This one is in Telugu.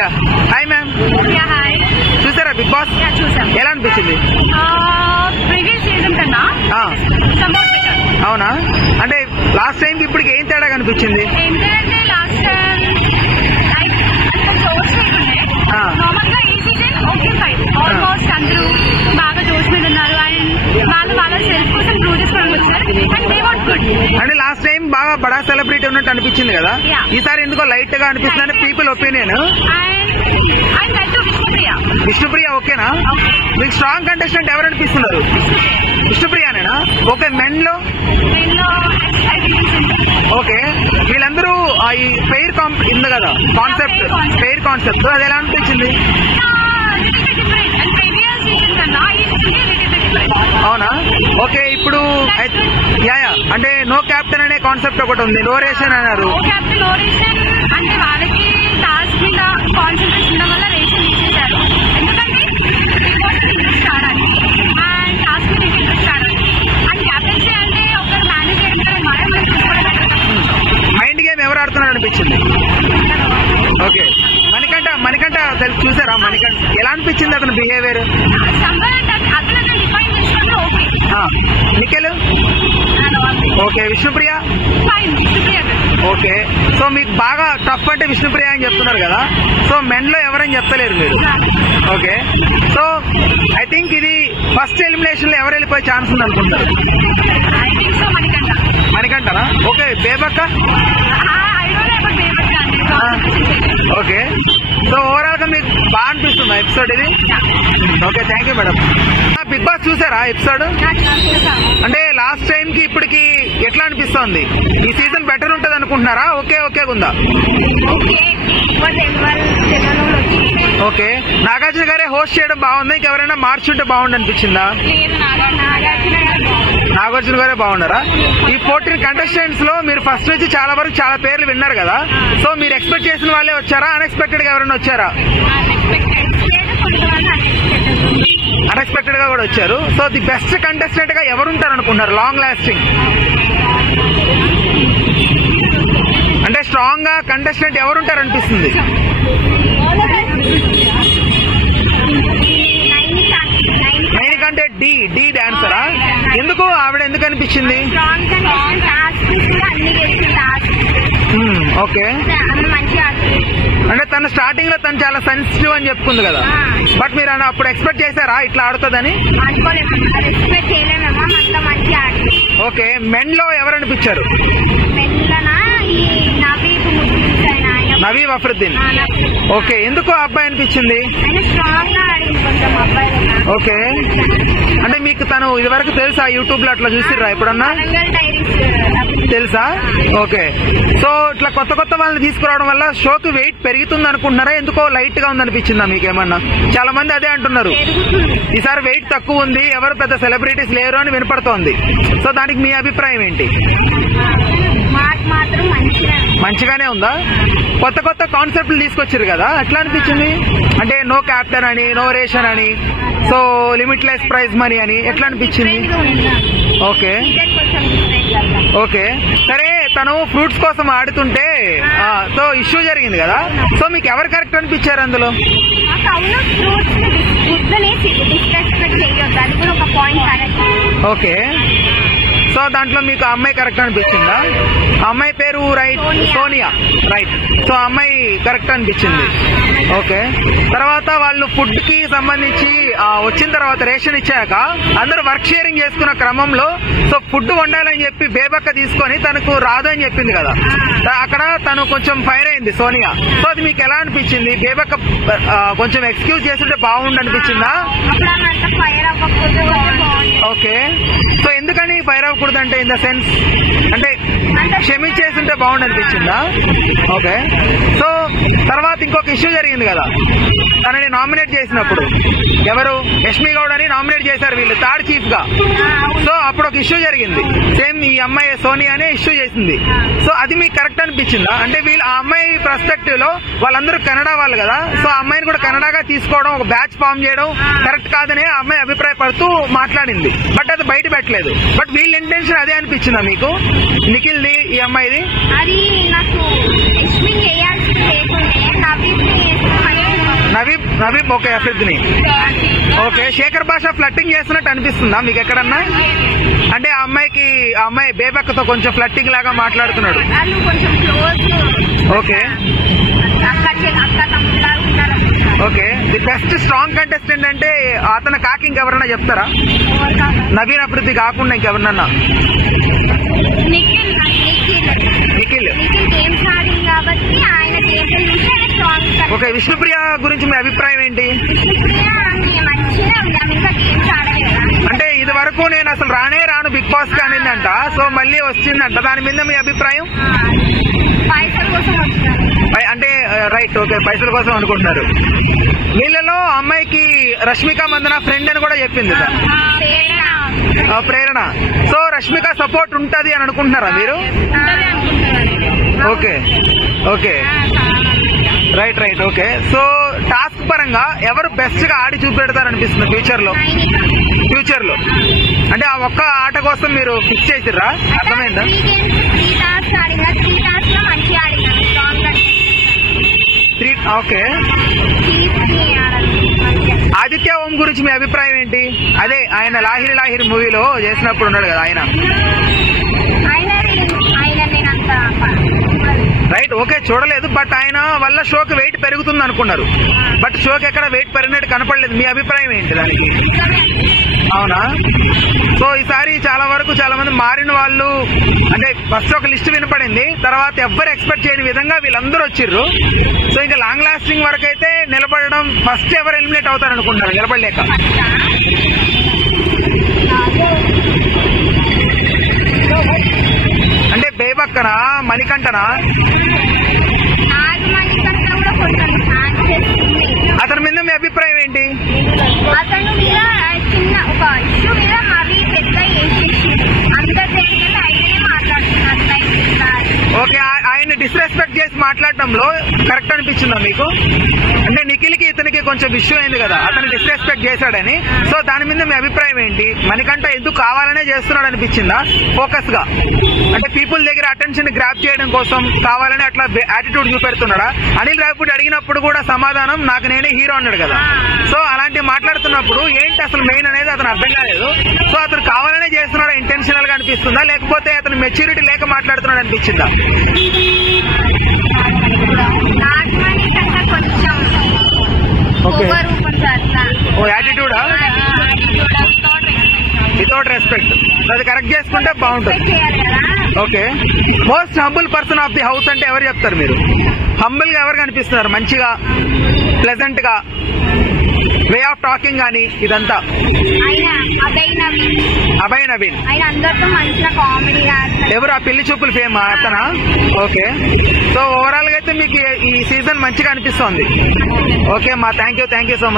Yeah hi ma'am. Yeah hi. చూసారా బిగ్ బాస్? యా చూసాం. ఎలా అనిపించింది? ప్రీవియస్ సీజన్ కన్నా సంబోట్ బెటర్. అవునా? అంటే లాస్ట్ టైం కి ఇప్పటికి ఏం తేడా కనిపించింది? ఏంటంటే లాస్ట్ టైం అంటే జోష్ మీద ఉండే, నార్మల్ గా ఈ సీజన్ ఓకే ఫైన్, ఆల్మోస్ట్ అందరూ బాగా జోష్ మీద ఉన్నారు అండ్ వాళ్ళ సెల్ఫ్ కోసం ప్రూవ్ చేసుకోవడానికి వచ్చారు అండ్ దే వాంట్ గుడ్. అంటే లాస్ట్ టైం బాగా బడా సెలబ్రిటీ ఉన్నట్టు అనిపించింది కదా, ఈసారి ఎందుకో లైట్ గా అనిపిస్తుంది పీపుల్ ఒపీనియన్. విష్ణుప్రియ ఓకేనా? మీకు స్ట్రాంగ్ కంటెస్టెంట్ ఎవరు అనిపిస్తున్నారు? విష్ణుప్రియనేనా? ఓకే. మెన్ లో ఓకే, వీళ్ళందరూ ఈ పెయిర్ ఉంది కదా కాన్సెప్ట్, పెయిర్ కాన్సెప్ట్ అది ఎలా అనిపించింది? అవునా? ఓకే. ఇప్పుడు యా అంటే నో క్యాప్టెన్ అనే కాన్సెప్ట్ ఒకటి ఉంది, నో రేషన్ అన్నారు. అంటే వాళ్ళకి టాస్క్ మీద కాన్సన్ట్రేషన్ ఉండడం వల్ల రేషన్ ఇచ్చేశారు. ఎందుకంటే ఇంట్రెస్ట్ ఆడాలి అండ్ టాస్క్ మీద ఇంట్రెస్ట్ ఆడాలి అండ్ క్యాప్టెన్సీ అంటే ఒకరు మేనేజ్ చేయడం మైండ్ గేమ్ ఎవరు ఆడుతున్నారు అనిపించింది? ఓకే. మణికంఠ చూసారా? మణికంఠ ఎలా అనిపించింది అతను behaviour? Nikhil okay. Vishnupriya okay. So మీకు బాగా టఫ్ అంటే విష్ణుప్రియ అని చెప్తున్నారు కదా, సో మెన్ లో ఎవరని చెప్తలేరు మీరు. ఓకే. సో ఐ థింక్ ఇది ఫస్ట్ ఎలిమినేషన్ లో ఎవరు వెళ్ళిపోయే ఛాన్స్ ఉంది అనుకుంటారు? మణికంఠనా? Okay. Bebakka okay. So overall గా మీకు బాగా అనిపిస్తుందా ఎపిసోడ్ ఇది? Okay, thank you madam. Bigg Boss చూసారా ఎపిసోడ్? అంటే లాస్ట్ టైం కి ఇప్పటికి ఎట్లా అనిపిస్తోంది? ఈ సీజన్ బెటర్ ఉంటది అనుకుంటున్నారా? ఓకే ఓకే ఉందా? ఓకే. నాగార్జున గారే హోస్ట్ చేయడం బాగుందా, ఇంకెవరైనా మార్చుంటే బాగుంది అనిపించిందా? నాగార్జున గారే బాగున్నారా? ఈ 14 కంటెస్టెంట్స్ లో మీరు ఫస్ట్ నుంచి చాలా వరకు చాలా పేర్లు విన్నారు కదా, సో మీరు ఎక్స్పెక్ట్ చేసిన వాళ్ళే వచ్చారా, అన్ఎక్స్పెక్టెడ్ గా ఎవరైనా వచ్చారా? అన్ఎక్స్పెక్టెడ్ గా కూడా వచ్చారు. సో ది బెస్ట్ కంటెస్టెంట్ గా ఎవరుంటారు అనుకుంటున్నారు లాంగ్ లాస్టింగ్? అంటే స్ట్రాంగ్ గా కంటెస్టెంట్ ఎవరుంటారు అనిపిస్తుంది? అంటే డి డాన్సరా? ఎందుకు ఆవిడ ఎందుకు అనిపించింది? ఓకే. అంటే తను స్టార్టింగ్ లో తను చాలా సెన్సిటివ్ అని చెప్పుకుంది కదా, బట్ మీరు అప్పుడు ఎక్స్పెక్ట్ చేశారా ఇట్లా ఆడుతుందని? ఓకే. మెన్ లో ఎవరు అనిపించారు? నవీ వఫరుద్దీన్. ఓకే. ఎందుకు అబ్బాయి అనిపించింది? ఓకే. అంటే మీకు తను ఇది వరకు తెలుసా? యూట్యూబ్ లో అట్లా చూసిర్రా ఎప్పుడన్నా? తెలుసా? ఓకే. సో ఇట్లా కొత్త కొత్త వాళ్ళని తీసుకురావడం వల్ల షోకి వెయిట్ పెరుగుతుంది అనుకుంటున్నారా, ఎందుకో లైట్ గా ఉంది అనిపించిందా మీకేమన్నా? చాలా మంది అదే అంటున్నారు, ఈసారి వెయిట్ తక్కువ ఉంది, ఎవరు పెద్ద సెలబ్రిటీస్ లేరు అని వినపడుతోంది. సో దానికి మీ అభిప్రాయం ఏంటి? మంచిగానే ఉందా? కొత్త కొత్త కాన్సెప్ట్లు తీసుకొచ్చారు కదా, ఎట్లా అనిపించింది? అంటే నో క్యాప్టెన్ అని, నో రేషన్ అని, సో లిమిట్లెస్ ప్రైజ్ మనీ అని, ఎట్లా అనిపించింది? Okay okay. సరే, తను ఫ్రూట్స్ కోసం ఆడుతుంటే సో ఇష్యూ జరిగింది కదా, సో మీకు ఎవరు కరెక్ట్ అనిపించారు అందులో? ఓకే. సో దాంట్లో మీకు అమ్మాయి కరెక్ట్ అనిపించిందా? అమ్మాయి పేరు రైట్ సోనియా, రైట్. సో అమ్మాయి కరెక్ట్ అనిపించింది. ఓకే. తర్వాత వాళ్ళు ఫుడ్ కి సంబంధించి వచ్చిన తర్వాత రేషన్ ఇచ్చాక అందరూ వర్క్ షేరింగ్ చేసుకున్న క్రమంలో సో ఫుడ్ వండాలని చెప్పి బేబక్క తీసుకొని తనకు రాదు అని చెప్పింది కదా, అక్కడ తను కొంచెం ఫైర్ అయింది సోనియా. సో అది మీకు ఎలా అనిపించింది? బేబక్క కొంచెం ఎక్స్క్యూజ్ చేస్తుంటే బాగుండి అనిపించిందా? ఓకే. సో ఎందుకని ఫైర్ అవ్వకూడదు అంటే ఇన్ ద సెన్స్ అంటే క్షమించేస్తుంటే బాగుండి అనిపించిందా? ఓకే. సో తర్వాత ఇంకొక ఇష్యూ జరిగింది కదా, తనని నామినేట్ చేసినప్పుడు ఎవరు యష్మి గౌడ్ అని నామినేట్ చేశారు వీళ్ళు థర్డ్ చీఫ్ గా. సో అప్పుడు ఒక ఇష్యూ జరిగింది, సేమ్ ఈ అమ్మాయి సోనియా అనే ఇష్యూ చేసింది. సో అది మీకు కరెక్ట్ అనిపించిందా? అంటే వీళ్ళు ఆ అమ్మాయి పర్స్పెక్టివ్ లో వాళ్ళందరూ కన్నడ వాళ్ళు కదా, సో ఆ అమ్మాయిని కూడా కన్నడగా తీసుకోవడం, ఒక బ్యాచ్ ఫామ్ చేయడం కరెక్ట్ కాదని ఆ అమ్మాయి అభిప్రాయపడుతూ మాట్లాడింది, బట్ అది బయట పెట్టలేదు. బట్ వీళ్ళ ఇంటెన్షన్ అదే అనిపించిందా మీకు? నిఖిల్ ది ఈ అమ్మాయిది? అది నాకు ఎక్స్ప్లెయిన్ చేయాల్సి లేకుంటే నవీబ్ ఓకే, అఫిద్ని ఓకే. శేఖర్ భాష ఫ్లట్టింగ్ చేస్తున్నట్టు అనిపిస్తుందా మీకు ఎక్కడన్నా? అంటే ఆ అమ్మాయి బేబక్కతో కొంచెం ఫ్లట్టింగ్ లాగా మాట్లాడుతున్నాడు. వాళ్ళు కొంచెం క్లోజ్. ఓకే అక్క తమ్ముళ్ళ ఉంటారు. Okay. The best strong contestant అంటే అతను కాకి ఇంకెవరన్నా చెప్తారా? నవీన్ అభివృద్ధి కాకుండా ఇంకెవరన్నా? నిఖిల్ గేమ్స్ ఆడింది కాబట్టి ఆయన గేమ్స్ చూసి ఆయన స్ట్రాంగ్. ఓకే. విష్ణుప్రియ గురించి మీ అభిప్రాయం ఏంటి? మంచిగా ఉంది, ఆమె ఇంకా గేమ్స్ ఆడలేదు కదా. అంటే ఇది వరకు నేను అసలు రాను బిగ్ బాస్ కానిందంట, సో మళ్ళీ వచ్చిందంట, దాని మీద మీ అభిప్రాయం? పైసల కోసం వస్తున్నారు అంటే రైట్, ఓకే, పైసల కోసం అనుకుంటున్నారు. వీళ్ళలో అమ్మాయికి రష్మిక మందన ఫ్రెండ్ అని కూడా చెప్పింది ప్రేరణ. సో రష్మిక సపోర్ట్ ఉంటది అని అనుకుంటున్నారా మీరు? Okay okay right okay. So task పరంగా ఎవరు బెస్ట్ గా ఆడి చూపెడతారనిపిస్తుంది ఫ్యూచర్ లో? అంటే ఆ ఒక్క ఆట కోసం మీరు ఫిక్స్ చేసిర్రా? అర్థమైందా? ఓకే. ఆదిత్య ఓం గురించి మీ అభిప్రాయం ఏంటి? అదే ఆయన లాహిరి మూవీలో చేసినప్పుడు ఉన్నాడు కదా ఆయన. రైట్, ఓకే, చూడలేదు. బట్ ఆయన వల్ల షోకి వెయిట్ పెరుగుతుంది అనుకున్నారు, బట్ షోకి ఎక్కడ వెయిట్ పెరిగినట్టు కనపడలేదు. మీ అభిప్రాయం ఏంటి దానికి? అవునా? సో ఈసారి చాలా మంది మారిన వాళ్ళు, అంటే ఫస్ట్ ఒక లిస్ట్ వినపడింది, తర్వాత ఎవ్వరు ఎక్స్పెక్ట్ చేయని విధంగా వీళ్ళందరూ వచ్చిర్రు. సో ఇంకా లాంగ్ లాస్టింగ్ వరకు అయితే నిలబడడం, ఫస్ట్ ఎవరు ఎలిమినేట్ అవుతారు అనుకుంటున్నారు నిలబడలేక? అంటే బేబక్కనా, మణికంఠనా? అతని మీద మీ అభిప్రాయం ఏంటి? అతను మీద చిన్న ఒక ఇష్యూ మీద మరి పెద్ద ఓకే. ఆయన డిస్రెస్పెక్ట్ చేసి మాట్లాడటంలో కరెక్ట్ అనిపించిందా మీకు? అంటే నిఖిల్కి ఇతనికి కొంచెం ఇష్యూ అయింది కదా, అతను డిస్రెస్పెక్ట్ చేశాడని. సో దాని మీద మీ అభిప్రాయం ఏంటి? మణికంఠ ఎందుకు కావాలనే చేస్తున్నాడు అనిపించిందా ఫోకస్ గా? అంటే పీపుల్ దగ్గర అటెన్షన్ గ్రాప్ చేయడం కోసం కావాలని అట్లా యాటిట్యూడ్ చూపెడుతున్నాడా? అనిల్ రావిపూడి అడిగినప్పుడు కూడా సమాధానం నాకు నేనే హీరో అన్నాడు కదా. సో అలాంటి మాట్లాడుతున్నప్పుడు ఏంటి అసలు మెయిన్ అనేది అతను అర్థం కాలేదు. సో అతను కావాలనే చేస్తున్నాడు ఇంటెన్షనల్ గా అనిపిస్తుందా, లేకపోతే అతను మెచ్యూరిటీ లేక మాట్లాడుతున్నాడు అనిపించిందా? యాటిట్యూడా? వితౌట్ రెస్పెక్ట్, అది కరెక్ట్ చేసుకుంటే బాగుంటుంది. Okay. Most humble person of the house అంటే ఎవరు చెప్తారు మీరు? హంబుల్ గా ఎవరు కనిపిస్తున్నారు? మంచిగా ప్లెజెంట్ గా వే ఆఫ్ టాకింగ్ కానీ ఇదంతా? అభయ్ నవీన్. ఎవరు? ఆ పెళ్లి చూపులు ఫేమ్ అతనా? ఓకే. సో ఓవరాల్ గా అయితే మీకు ఈ సీజన్ మంచిగా అనిపిస్తోంది. ఓకే అమ్మా, థ్యాంక్ యూ సో మచ్.